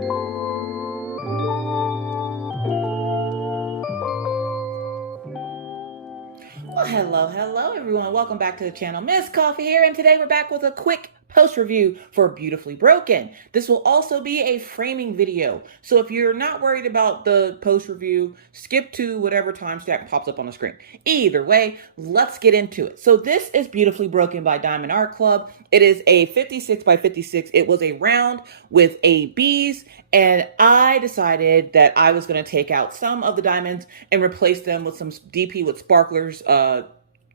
Well, hello everyone. Welcome back to the channel. Miss Coffee here, and today we're back with a quick post review for Beautifully Broken. This will also be a framing video. So if you're not worried about the post review, skip to whatever timestamp pops up on the screen. Either way, let's get into it. So this is Beautifully Broken by Diamond Art Club. It is a 56 by 56. It was a round with ABs, and I decided that I was going to take out some of the diamonds and replace them with some DP with sparklers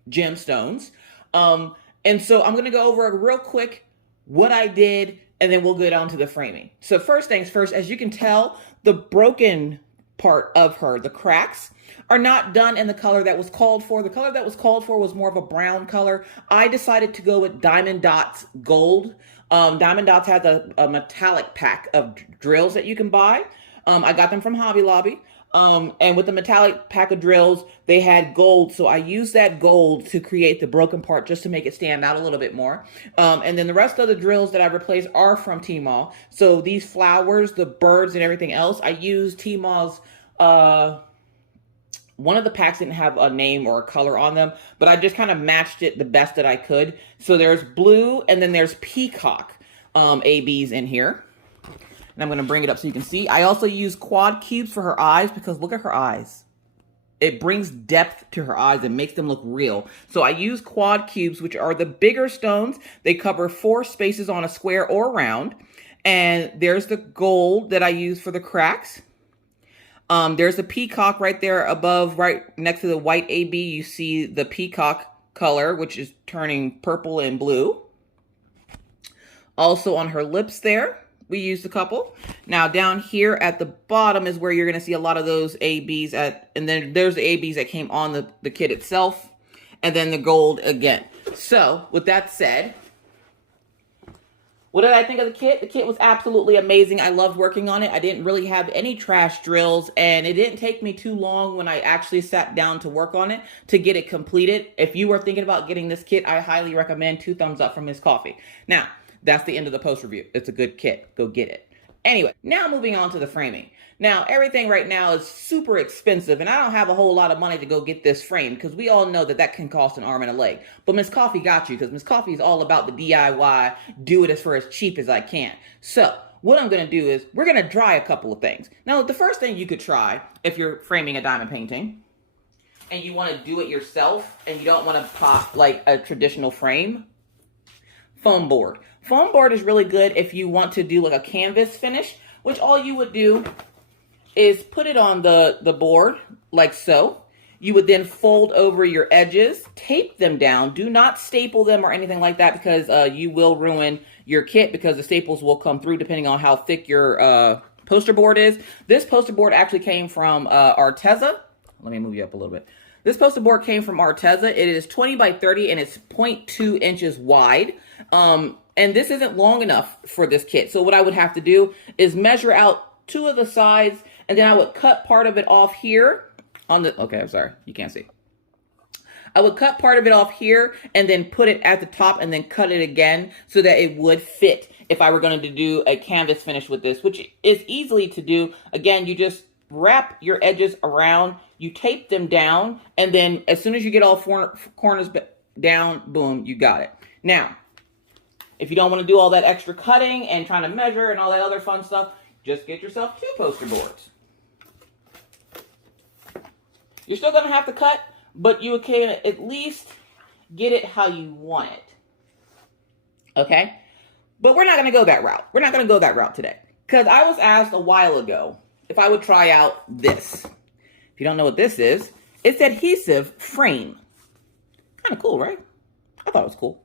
gemstones. And so I'm going to go over real quick what I did, and then we'll go down to the framing. So first things first, as you can tell, the broken part of her, the cracks, are not done in the color that was called for. The color that was called for was more of a brown color. I decided to go with Diamond Dots Gold. Diamond Dots has a metallic pack of drills that you can buy. I got them from Hobby Lobby. And with the metallic pack of drills, they had gold. So I used that gold to create the broken part just to make it stand out a little bit more. And then the rest of the drills that I replaced are from Tmall. So these flowers, the birds and everything else, I used Tmall's, one of the packs didn't have a name or a color on them, but I just kind of matched it the best that I could. So there's blue and then there's peacock ABs in here. And I'm going to bring it up so you can see. I also use quad cubes for her eyes because look at her eyes. It brings depth to her eyes and makes them look real. So I use quad cubes, which are the bigger stones. They cover 4 spaces on a square or round. And there's the gold that I use for the cracks. There's the peacock right there above, right next to the white AB. You see the peacock color, which is turning purple and blue. Also on her lips there, we used a couple. Now down here at the bottom is where you're going to see a lot of those ABs at, and then there's the ABs that came on the kit itself, and then the gold again. So with that said, what did I think of the kit? The kit was absolutely amazing. I loved working on it. I didn't really have any trash drills, and it didn't take me too long when I actually sat down to work on it to get it completed. If you are thinking about getting this kit, I highly recommend 2 thumbs up from Miss Coffee. Now, that's the end of the post review. It's a good kit. Go get it. Anyway, now moving on to the framing. Now, everything right now is super expensive, and I don't have a whole lot of money to go get this framed because we all know that that can cost an arm and a leg. But Miss Coffee got you because Miss Coffee is all about the DIY, do it for as cheap as I can. So what I'm going to do is we're going to try a couple of things. Now, the first thing you could try if you're framing a diamond painting and you want to do it yourself and you don't want to pop like a traditional frame, foam board. Foam board is really good if you want to do like a canvas finish, which all you would do is put it on the board like so. You would then fold over your edges, tape them down. Do not staple them or anything like that because you will ruin your kit because the staples will come through depending on how thick your poster board is. This poster board actually came from Arteza. Let me move you up a little bit. This poster board came from Arteza. It is 20 by 30 and it's 0.2 inches wide. And this isn't long enough for this kit. So what I would have to do is measure out 2 of the sides, and then I would cut part of it off here on the, okay, I'm sorry, you can't see. I would cut part of it off here and then put it at the top and then cut it again so that it would fit if I were going to do a canvas finish with this, which is easily to do. Again, you just wrap your edges around, you tape them down, and then as soon as you get all 4 corners down, boom, you got it. Now, if you don't want to do all that extra cutting and trying to measure and all that other fun stuff, just get yourself 2 poster boards. You're still going to have to cut, but you can at least get it how you want it. Okay? But we're not going to go that route. We're not going to go that route today. Because I was asked a while ago if I would try out this. If you don't know what this is, it's adhesive frame. Kind of cool, right? I thought it was cool.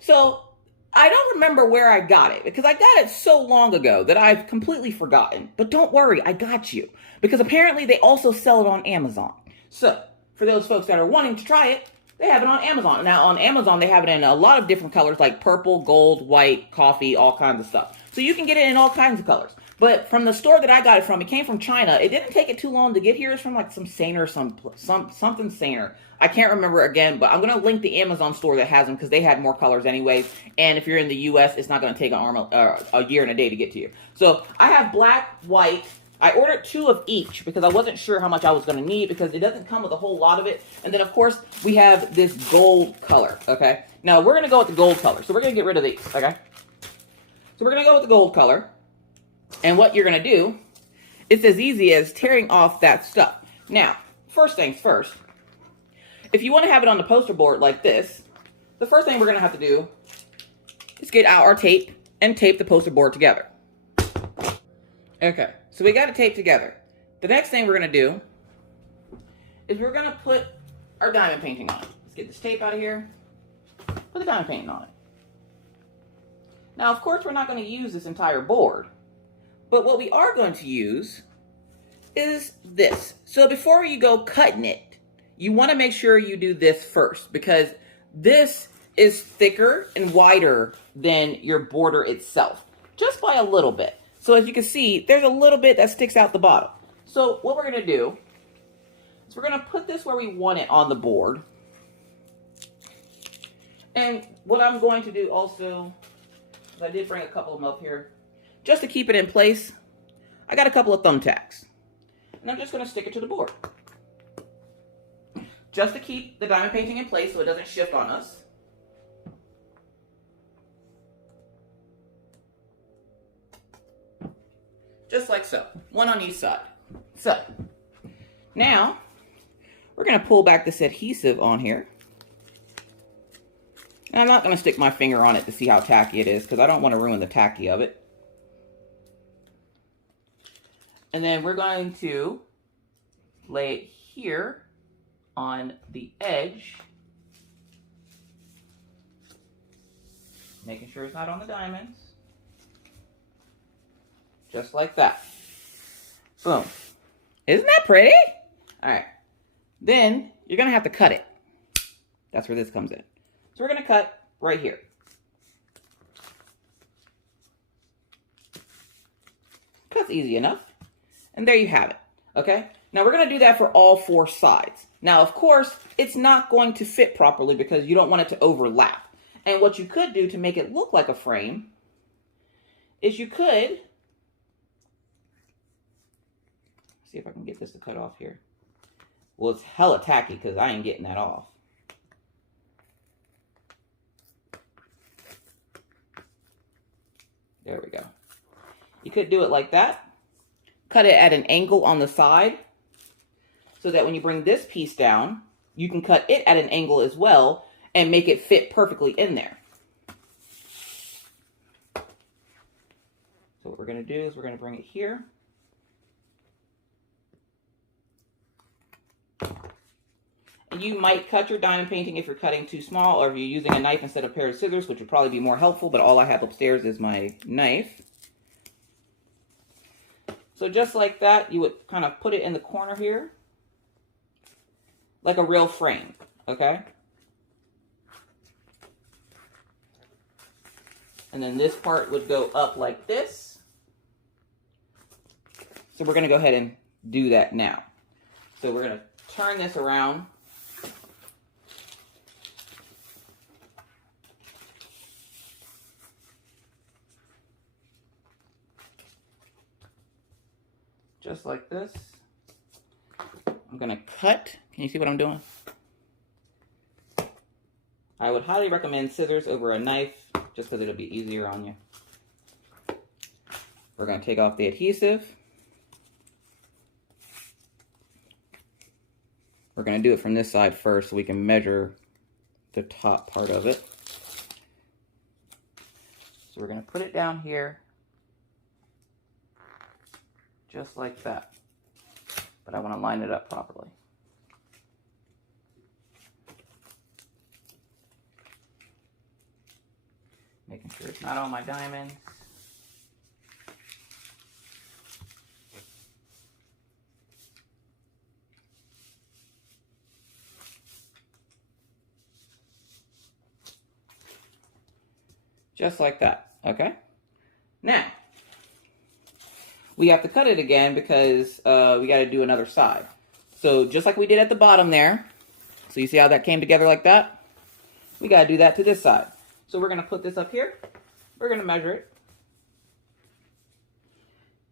So I don't remember where I got it because I got it so long ago that I've completely forgotten. But don't worry, I got you. Because apparently they also sell it on Amazon. So for those folks that are wanting to try it, they have it on Amazon. Now on Amazon, they have it in a lot of different colors like purple, gold, white, coffee, all kinds of stuff. So you can get it in all kinds of colors. But from the store that I got it from, it came from China. It didn't take it too long to get here. It's from like some Saner, something Saner. I can't remember again, but I'm going to link the Amazon store that has them because they had more colors anyways. And if you're in the U.S., it's not going to take a year and a day to get to you. So I have black, white. I ordered 2 of each because I wasn't sure how much I was going to need because it doesn't come with a whole lot of it. And then, of course, we have this gold color, okay? Now, we're going to go with the gold color. So we're going to get rid of these, okay? So we're going to go with the gold color. And what you're going to do, it's as easy as tearing off that stuff. Now, first things first, if you want to have it on the poster board like this, the first thing we're going to have to do is get out our tape and tape the poster board together. Okay, so we got it taped together. The next thing we're going to do is we're going to put our diamond painting on it. Let's get this tape out of here. Put the diamond painting on it. Now, of course, we're not going to use this entire board. But what we are going to use is this. So before you go cutting it, you want to make sure you do this first because this is thicker and wider than your border itself, just by a little bit. So as you can see, there's a little bit that sticks out the bottom. So what we're going to do is we're going to put this where we want it on the board. And what I'm going to do also, is I did bring a couple of them up here, just to keep it in place, I got a couple of thumbtacks. And I'm just going to stick it to the board. Just to keep the diamond painting in place so it doesn't shift on us. Just like so. One on each side. So, now, we're going to pull back this adhesive on here. And I'm not going to stick my finger on it to see how tacky it is because I don't want to ruin the tacky of it. And then we're going to lay it here on the edge, making sure it's not on the diamonds. Just like that. Boom. Isn't that pretty? All right. Then you're going to have to cut it. That's where this comes in. So we're going to cut right here. Cut's easy enough. And there you have it, okay? Now, we're going to do that for all 4 sides. Now, of course, it's not going to fit properly because you don't want it to overlap. And what you could do to make it look like a frame is you could, see if I can get this to cut off here. Well, it's hella tacky because I ain't getting that off. There we go. You could do it like that. Cut it at an angle on the side so that when you bring this piece down, you can cut it at an angle as well and make it fit perfectly in there. So what we're going to do is we're going to bring it here. And you might cut your diamond painting if you're cutting too small or if you're using a knife instead of a pair of scissors, which would probably be more helpful, but all I have upstairs is my knife. So just like that, you would kind of put it in the corner here, like a real frame, okay? And then this part would go up like this. So we're going to go ahead and do that now. So we're going to turn this around. Just like this. I'm going to cut. Can you see what I'm doing? I would highly recommend scissors over a knife just because it'll be easier on you. We're going to take off the adhesive. We're going to do it from this side first so we can measure the top part of it. So we're going to put it down here. Just like that. But I want to line it up properly. Making sure it's not on my diamond. Just like that, okay? Now, we have to cut it again because we got to do another side. So just like we did at the bottom there, so you see how that came together like that? We got to do that to this side. So we're going to put this up here. We're going to measure it.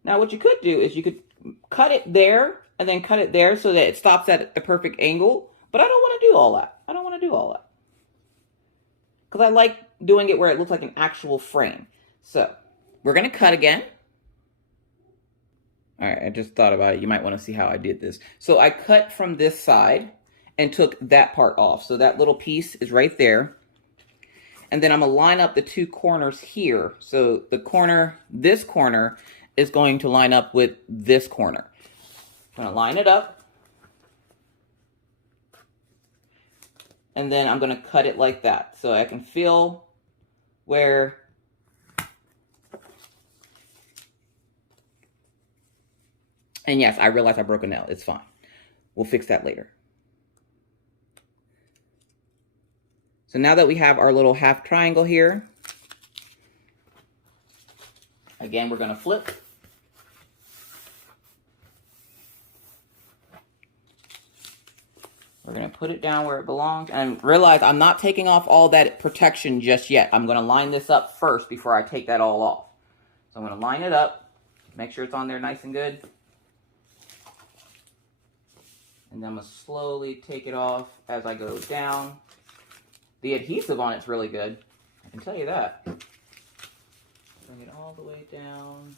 Now what you could do is you could cut it there and then cut it there so that it stops at the perfect angle. But I don't want to do all that. I don't want to do all that. Because I like doing it where it looks like an actual frame. So we're going to cut again. All right, I just thought about it. You might want to see how I did this. So I cut from this side and took that part off. So that little piece is right there. And then I'm going to line up the two corners here. So the corner, this corner, is going to line up with this corner. I'm going to line it up. And then I'm going to cut it like that. So I can feel where and yes, I realize I broke a nail. It's fine. We'll fix that later. So now that we have our little half triangle here, again, we're going to flip. We're going to put it down where it belongs. And realize I'm not taking off all that protection just yet. I'm going to line this up first before I take that all off. So I'm going to line it up. Make sure it's on there nice and good. And then I'm going to slowly take it off as I go down. The adhesive on it's really good. I can tell you that. Bring it all the way down.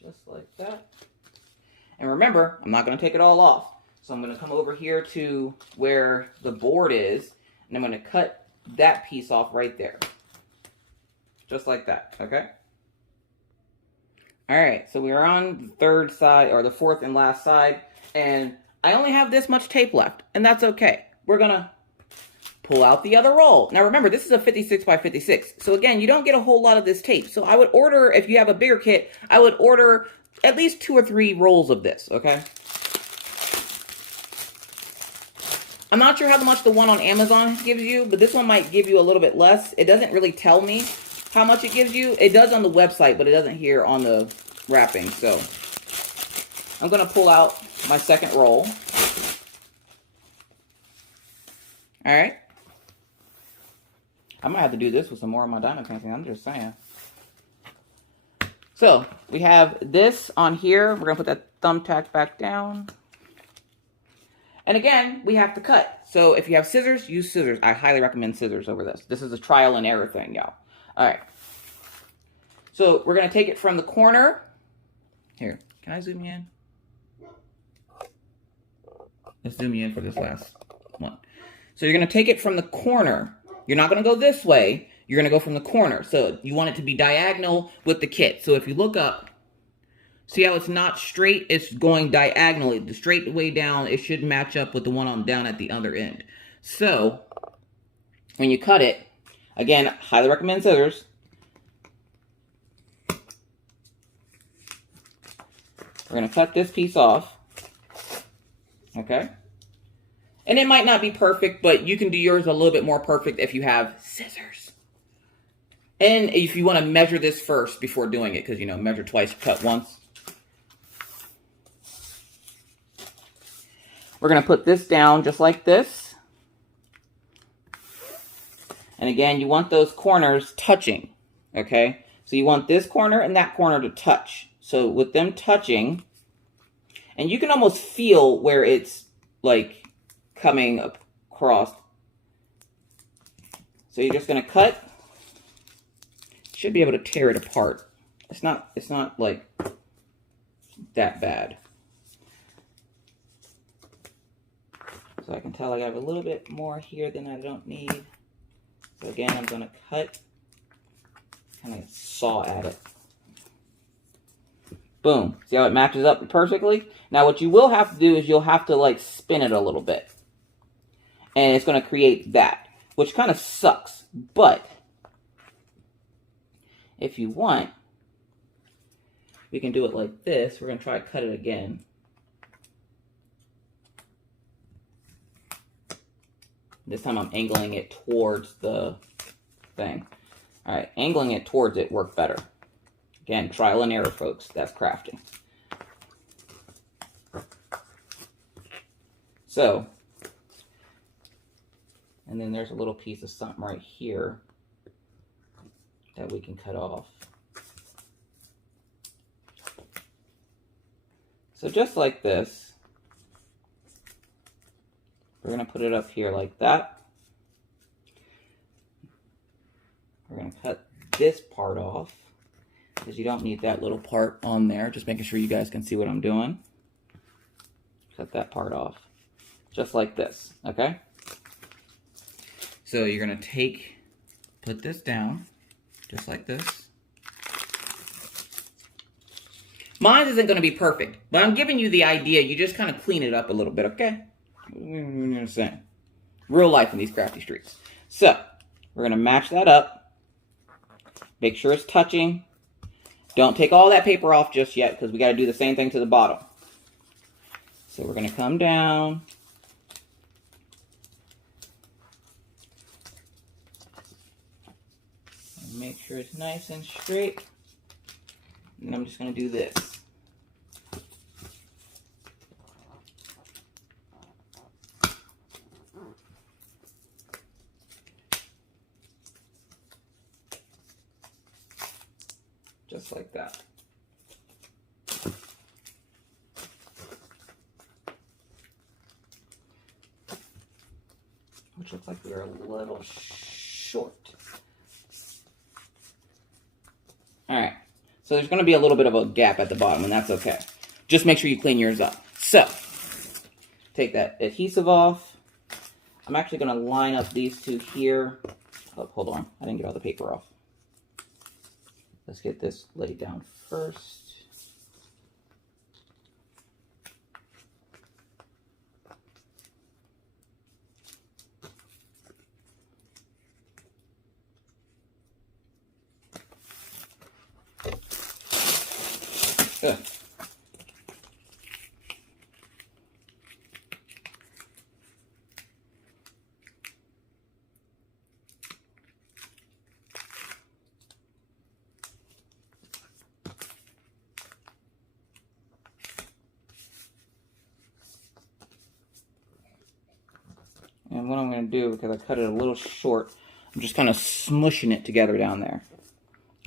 Just like that. And remember, I'm not going to take it all off. So I'm going to come over here to where the board is, and I'm going to cut that piece off right there. Just like that, okay? All right, so we are on the third side, or the fourth and last side, and I only have this much tape left, and that's okay. We're going to pull out the other roll. Now remember, this is a 56 by 56. So again, you don't get a whole lot of this tape. So I would order, if you have a bigger kit, I would order at least 2 or 3 rolls of this, okay? I'm not sure how much the one on Amazon gives you, but this one might give you a little bit less. It doesn't really tell me how much it gives you. It does on the website, but it doesn't here on the wrapping. So I'm going to pull out my second roll. All right. I might have to do this with some more of my diamond painting. I'm just saying. So we have this on here. We're going to put that thumbtack back down. And again, we have to cut. So if you have scissors, use scissors. I highly recommend scissors over this. This is a trial and error thing, y'all. All right. So we're going to take it from the corner. Here, can I zoom you in? Let's zoom you in for this last one. So you're going to take it from the corner. You're not going to go this way. You're going to go from the corner. So you want it to be diagonal with the kit. So if you look up, see how it's not straight? It's going diagonally. The straight way down, it should match up with the one on down at the other end. So when you cut it, again, highly recommend scissors. We're going to cut this piece off. Okay? And it might not be perfect, but you can do yours a little bit more perfect if you have scissors. And if you want to measure this first before doing it, because, you know, measure twice, cut once. We're going to put this down just like this. And again, you want those corners touching, okay? So you want this corner and that corner to touch. So with them touching, and you can almost feel where it's like coming across. So you're just going to cut. Should be able to tear it apart. It's not like that bad. So I can tell I have a little bit more here than I don't need. So again, I'm going to cut, kind of saw at it. Boom. See how it matches up perfectly? Now what you will have to do is you'll have to like spin it a little bit. And it's going to create that, which kind of sucks. But if you want, we can do it like this. We're going to try to cut it again. This time I'm angling it towards the thing. All right, angling it towards it worked better. Again, trial and error, folks. That's crafting. So, and then there's a little piece of something right here that we can cut off. So just like this, we're going to put it up here like that. We're going to cut this part off because you don't need that little part on there. Just making sure you guys can see what I'm doing. Cut that part off. Just like this, okay? So you're going to put this down, just like this. Mine isn't going to be perfect, but I'm giving you the idea. You just kind of clean it up a little bit, okay? Real life in these crafty streets. So, we're going to match that up. Make sure it's touching. Don't take all that paper off just yet, because we got to do the same thing to the bottom. So we're going to come down. And make sure it's nice and straight. And I'm just going to do this. Just like that. Which looks like we are a little short. All right. So there's going to be a little bit of a gap at the bottom, and that's okay. Just make sure you clean yours up. So, take that adhesive off. I'm actually going to line up these two here. Oh, hold on. I didn't get all the paper off. Let's get this laid down first. Good. And what I'm going to do, because I cut it a little short, I'm just kind of smushing it together down there.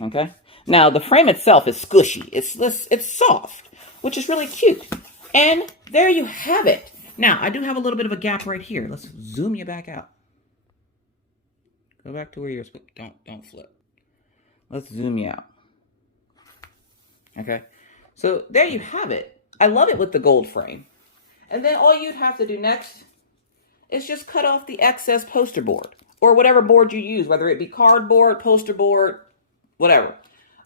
Okay? Now, the frame itself is squishy. It's soft, which is really cute. And there you have it. Now, I do have a little bit of a gap right here. Let's zoom you back out. Go back to where you're supposed to. Don't flip. Let's zoom you out. Okay? So, there you have it. I love it with the gold frame. And then all you'd have to do next is just cut off the excess poster board. Or whatever board you use, whether it be cardboard, poster board, whatever.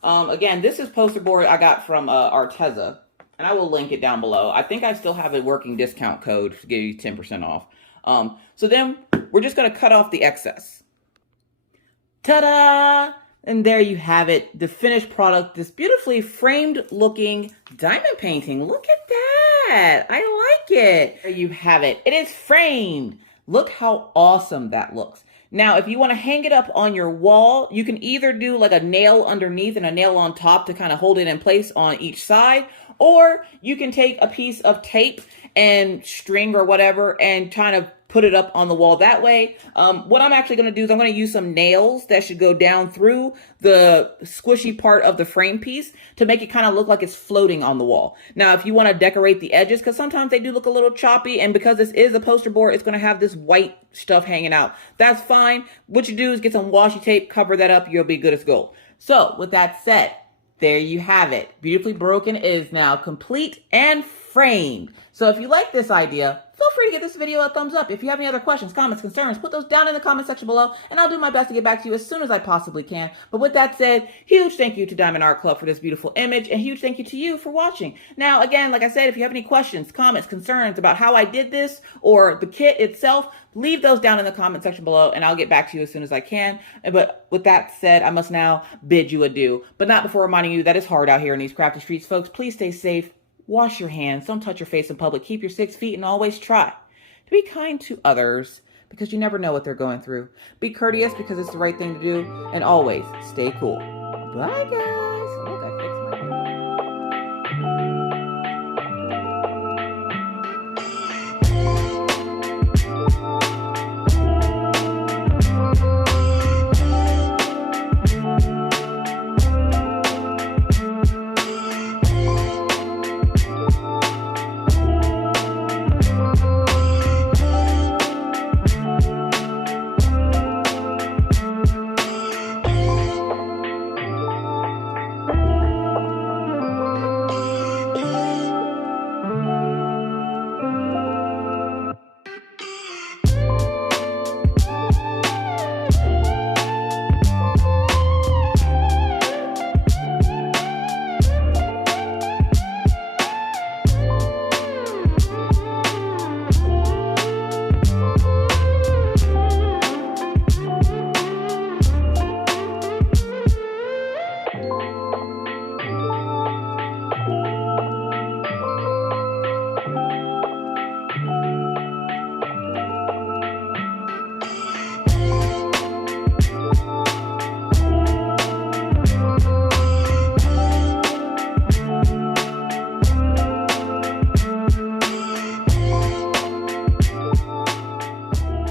Again, this is poster board I got from Arteza, and I will link it down below. I think I still have a working discount code to give you 10% off. So then we're just going to cut off the excess. Ta-da! And there you have it, the finished product, this beautifully framed looking diamond painting. Look at that. I like it. There you have it. It is framed. Look how awesome that looks. Now, if you want to hang it up on your wall, you can either do like a nail underneath and a nail on top to kind of hold it in place on each side, or you can take a piece of tape and string or whatever and kind of put it up on the wall that way. What I'm actually going to do is I'm going to use some nails that should go down through the squishy part of the frame piece to make it kind of look like it's floating on the wall. Now, if you want to decorate the edges, because sometimes they do look a little choppy, and because this is a poster board, it's going to have this white stuff hanging out. That's fine. What you do is get some washi tape, cover that up, you'll be good as gold. So, with that said, there you have it. Beautifully Broken is now complete and framed. So if you like this idea, feel free free to give this video a thumbs up. If you have any other questions, comments, concerns, put those down in the comment section below, and I'll do my best to get back to you as soon as I possibly can. But with that said, huge thank you to Diamond Art Club for this beautiful image, and huge thank you to you for watching. Now, again, like I said, if you have any questions, comments, concerns about how I did this or the kit itself, leave those down in the comment section below, and I'll get back to you as soon as I can. But with that said, I must now bid you adieu. But not before reminding you that it's hard out here in these crafty streets, folks. Please stay safe. Wash your hands. Don't touch your face in public. Keep your 6 feet and always try to be kind to others because you never know what they're going through. Be courteous because it's the right thing to do. And always stay cool. Bye, guys.